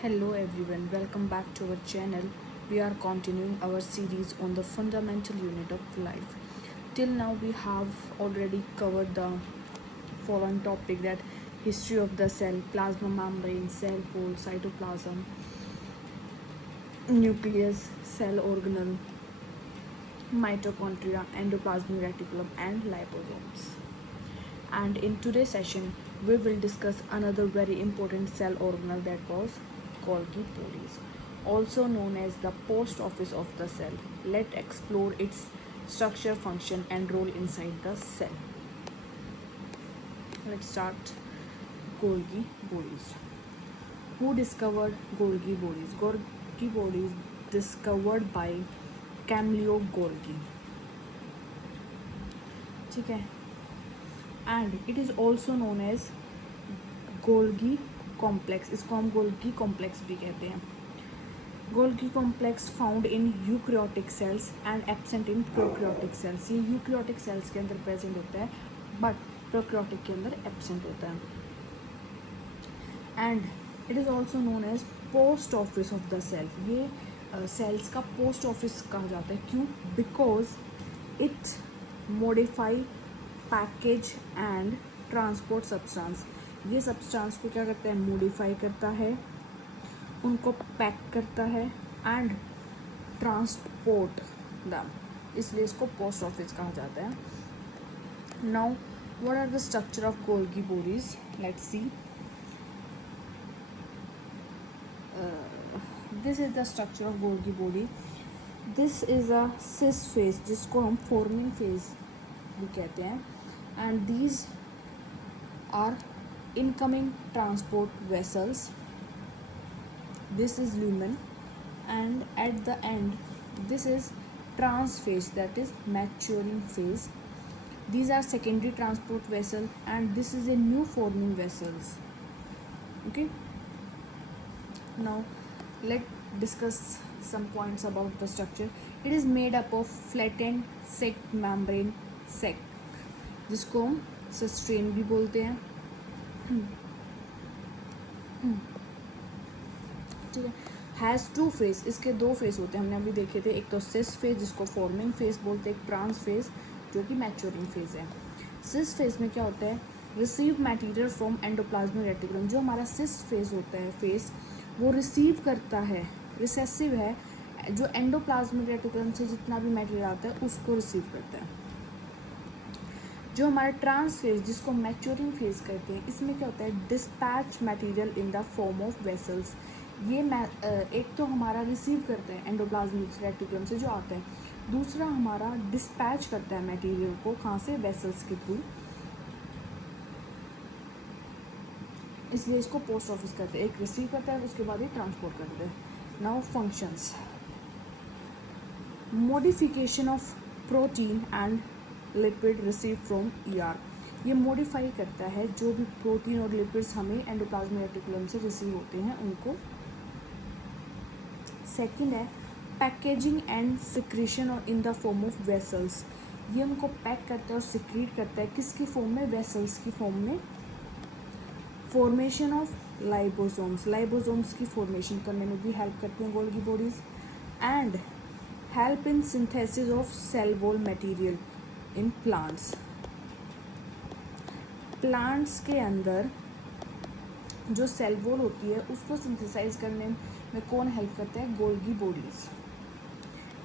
Hello everyone, welcome back to our channel. We are continuing our series on the fundamental unit of life. Till now we have already covered the following topic, that history of the cell, plasma membrane, cell wall, cytoplasm, nucleus, cell organelle, mitochondria, endoplasmic reticulum and liposomes. And in today's session we will discuss another very important cell organelle, that was Golgi bodies, also known as the post office of the cell. Let's explore its structure, function and role inside the cell. Let's start. Golgi bodies. Who discovered Golgi bodies? Golgi bodies discovered by Camillo Golgi. ठीक है, and it is also known as Golgi complex. इसको हम Golgi complex भी कहते हैं. Golgi complex found in eukaryotic cells and absent in prokaryotic cells. ये eukaryotic cells के अंदर present होता है but prokaryotic के अंदर absent होता है. And it is also known as post office of the cell. ये cells का post office कहा जाता है. क्यों? Because it modify, package and transport substance. ये सब्सटेंस को क्या करता है? मॉडिफाई करता है, उनको पैक करता है एंड ट्रांसपोर्ट दैम, इसलिए इसको पोस्ट ऑफिस कहा जाता है. Now what are the structure of Golgi bodies? Let's see. This is the structure of Golgi body. This is a cis phase, जिसको हम फॉर्मिंग फेज भी कहते हैं, and these are incoming transport vessels. This is lumen, and at the end this is trans phase, that is maturing phase. These are secondary transport vessel and this is a new forming vessels. Okay, now let's discuss some points about the structure. It is made up of flattened sac membrane sac, जिसको हम sustain भी बोलते हैं. ठीक है. Has to face, इसके दो face होते हैं, हमने अभी देखे थे. एक तो सिस फेज जिसको फॉर्मिंग फेज बोलते हैं, एक ट्रांस फेज जो कि मैच्योरिंग फेज है. सिस फेज में क्या होता है? Receive material from endoplasmic reticulum. जो हमारा सिस फेज होता है, फेज वो रिसीव करता है, रिसेसिव है, जो एंडोप्लाज्मिक रेटिकुलम से जितना भी मटेरियल आता है उसको रिसीव करता है. जो हमारा ट्रांस फेज जिसको मैच्योरिंग फेज कहते हैं, इसमें क्या होता है? Dispatch material in the form of vessels. ये एक तो हमारा रिसीव करता है एंडोप्लाज्मिक रेटिकुलम से जो आता है, दूसरा हमारा डिस्पैच करता है मटेरियल को. कहाँ से? वेसल्स के थ्रू. इसलिए इसको पोस्ट ऑफिस कहते हैं. एक रिसीव करता है, उसके बाद ये ट्रांसपोर्ट करते हैं. Now functions. Modification of protein and lipid receive from ER. ये मॉडिफाई करता है जो भी प्रोटीन और लिपिड्स हमें एंडोप्लाज्मिक रेटिकुलम से रिसीव होते हैं उनको. सेकंड है packaging and secretion in the form of vessels. ये उनको पैक करता है और सिक्रीट करता है किसकी फॉर्म में? वेसल्स की फॉर्म में. Formation of liposomes. लाइपोसोम्स की फॉर्मेशन करने में भी हेल्प करती हैं Golgi bodies. And help in synthesis of cell wall material in plants. Plants के अंदर जो सेल वॉल होती है उसको सिंथेसाइज करने में कौन हेल्प करता है? Golgi bodies.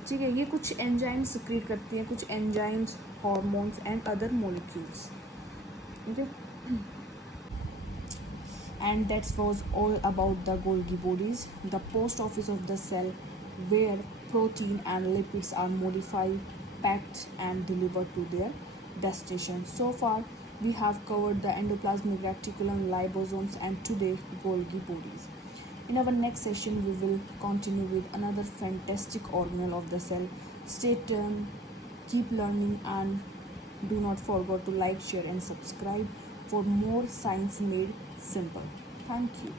ठीक है. ये कुछ एंजाइम्स सिक्रीट करती हैं, कुछ enzymes, hormones and other molecules. Okay, and that was all about the Golgi bodies, the post office of the cell where protein and lipids are modified, packed and delivered to their destination. So far we have covered the endoplasmic reticulum, liposomes and today Golgi bodies. In our next session we will continue with another fantastic organelle of the cell. Stay tuned, keep learning and do not forget to like, share and subscribe for more science made simple. Thank you.